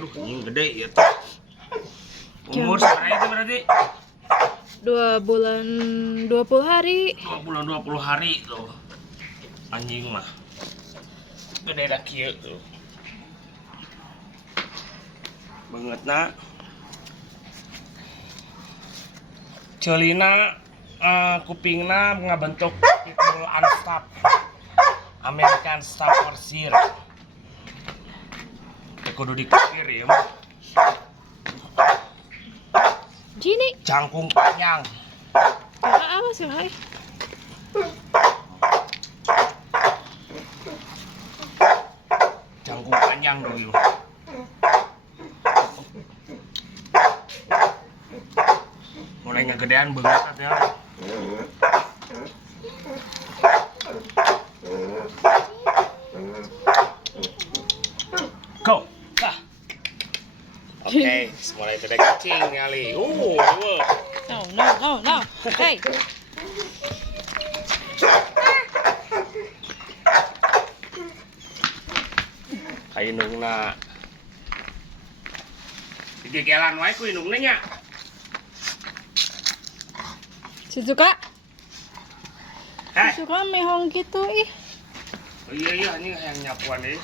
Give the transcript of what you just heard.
Aduh, ini gede ya tuh. Umur seberapa itu berarti? 2 bulan 20 hari. 2 bulan 20 hari tuh. Anjing mah. Gede dah kieu tuh. Bangetna. Ceulina kupingna ngabentuk pitbull unstop. American Staffordshire. Kudu dikukir ya. Gini. Cangkung panjang. Apa sih, hai? Cangkung panjang dong yuk. Mulai ngegedean banget ya. Go. Dah. Oke, mulai gede kecing kali. No. Hey. Kainungna. Digegelan wae ku indungna nya. Suka Heh. mehong gitu ih. Oh iya ini yang nyapuan deh.